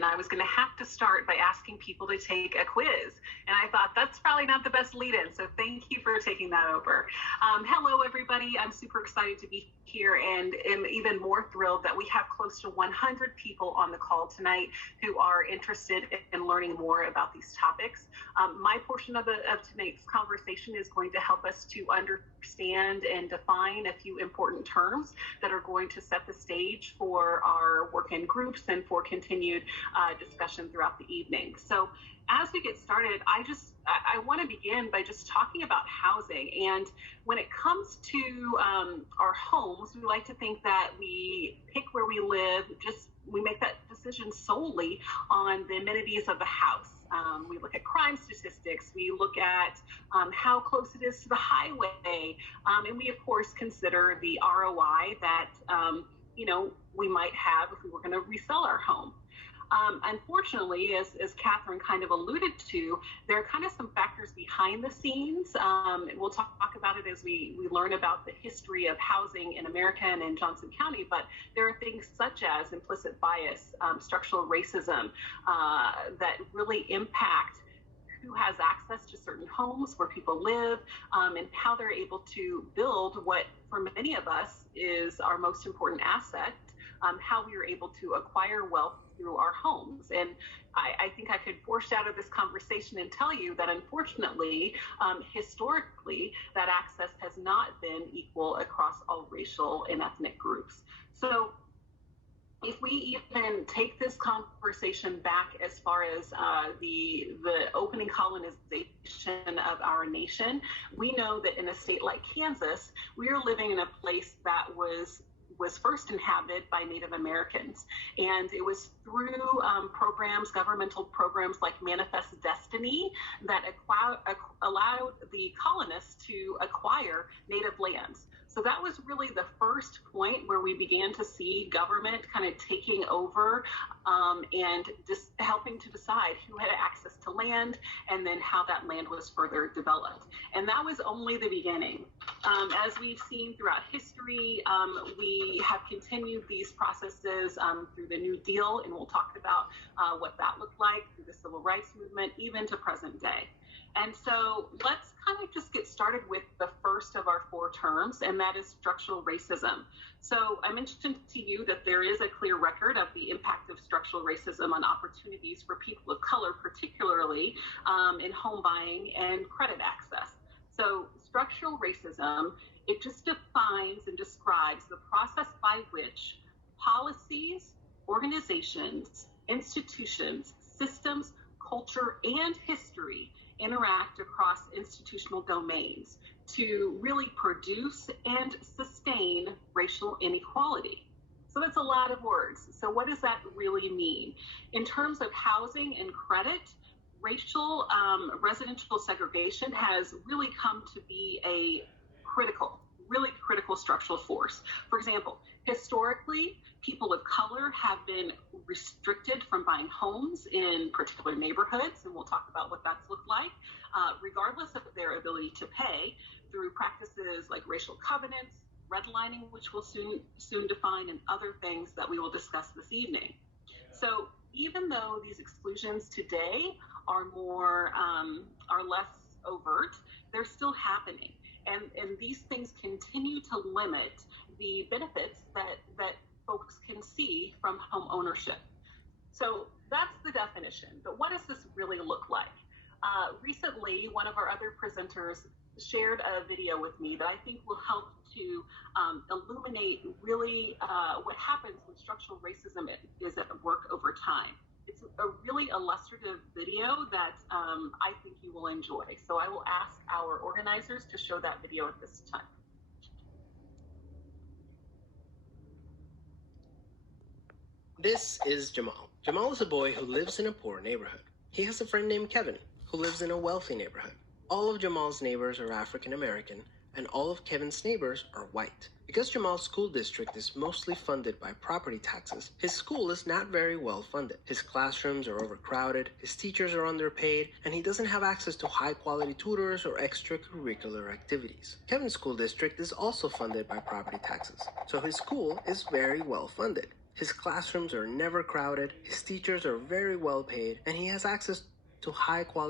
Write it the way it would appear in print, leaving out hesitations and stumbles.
and I was going to have to start by asking people to take a quiz. And I thought that's probably not the best lead-in, so thank you for taking that over. Hello, everybody. I'm super excited to be here and am even more thrilled that we have close to 100 people on the call tonight who are interested in learning more about these topics. My portion of tonight's conversation is going to help us to understand and define a few important terms that are going to set the stage for our work in groups and for continued discussion throughout the evening. So as we get started, I want to begin by just talking about housing. And when it comes to our homes, we like to think that we pick where we live, we make that decision solely on the amenities of the house. We look at crime statistics, we look at how close it is to the highway, and we of course consider the ROI that we might have if we were going to resell our home. Unfortunately, as Catherine kind of alluded to, there are kind of some factors behind the scenes. We'll talk about it as we learn about the history of housing in America and in Johnson County, but there are things such as implicit bias, structural racism that really impact who has access to certain homes, where people live, and how they're able to build what for many of us is our most important asset, how we are able to acquire wealth through our homes. And I think I could foreshadow this conversation and tell you that unfortunately, historically, that access has not been equal across all racial and ethnic groups. So if we even take this conversation back as far as the opening colonization of our nation, we know that in a state like Kansas, we are living in a place that was first inhabited by Native Americans. And it was through governmental programs like Manifest Destiny, that allowed the colonists to acquire native lands. So that was really the first point where we began to see government kind of taking over and just helping to decide who had access to land and then how that land was further developed. And that was only the beginning. As we've seen throughout history, we have continued these processes through the New Deal, and we'll talk about what that looked like through the Civil Rights Movement, even to present day. And so let's kind of just get started with the first of our four terms, and that is structural racism. So I mentioned to you that there is a clear record of the impact of structural racism on opportunities for people of color, particularly in home buying and credit access. So structural racism, it just defines and describes the process by which policies, organizations, institutions, systems, culture, and history interact across institutional domains to really produce and sustain racial inequality. So that's a lot of words. So what does that really mean? In terms of housing and credit, racial residential segregation has really come to be a really critical structural force. For example, historically, people of color have been restricted from buying homes in particular neighborhoods, and we'll talk about what that's looked like, regardless of their ability to pay, through practices like racial covenants, redlining, which we'll soon define, and other things that we will discuss this evening. So even though these exclusions today are less overt, they're still happening. And these things continue to limit the benefits that folks can see from home ownership. So that's the definition, but what does this really look like? Recently, one of our other presenters shared a video with me that I think will help to illuminate really what happens when structural racism is at work over time. It's a really illustrative video that I think you will enjoy. So I will ask our organizers to show that video at this time. This is Jamal. Jamal is a boy who lives in a poor neighborhood. He has a friend named Kevin who lives in a wealthy neighborhood. All of Jamal's neighbors are African American, and all of Kevin's neighbors are white. Because Jamal's school district is mostly funded by property taxes, his school is not very well funded. His classrooms are overcrowded, his teachers are underpaid, and he doesn't have access to high-quality tutors or extracurricular activities. Kevin's school district is also funded by property taxes, so his school is very well funded. His classrooms are never crowded, his teachers are very well paid, and he has access to high quality